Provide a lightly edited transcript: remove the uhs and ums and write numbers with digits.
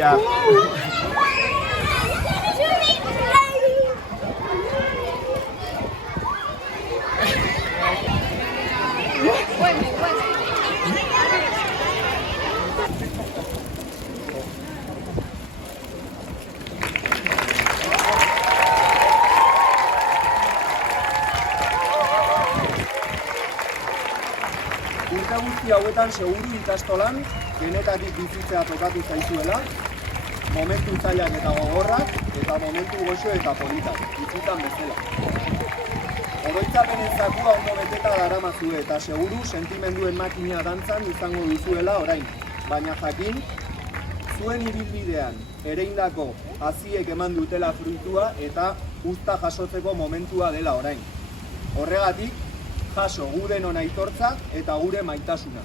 ya. Urte guzti hauetan seguru ikastolan denetatik bizitzea tokatu zaizuela, momentu zailak eta gogorrak, eta momentu goxo eta politak, bizitzan bezala. Oroitzapen zakua ondo beteta daramazue eta seguru sentimenduen makina dantzan izango duzuela orain, baina jakin, zuen ibilbidean ereindako haziek eman dutela fruitua eta uzta jasotzeko momentua dela orain. Horregatik, jaso gure non aitortza eta gure maitasuna.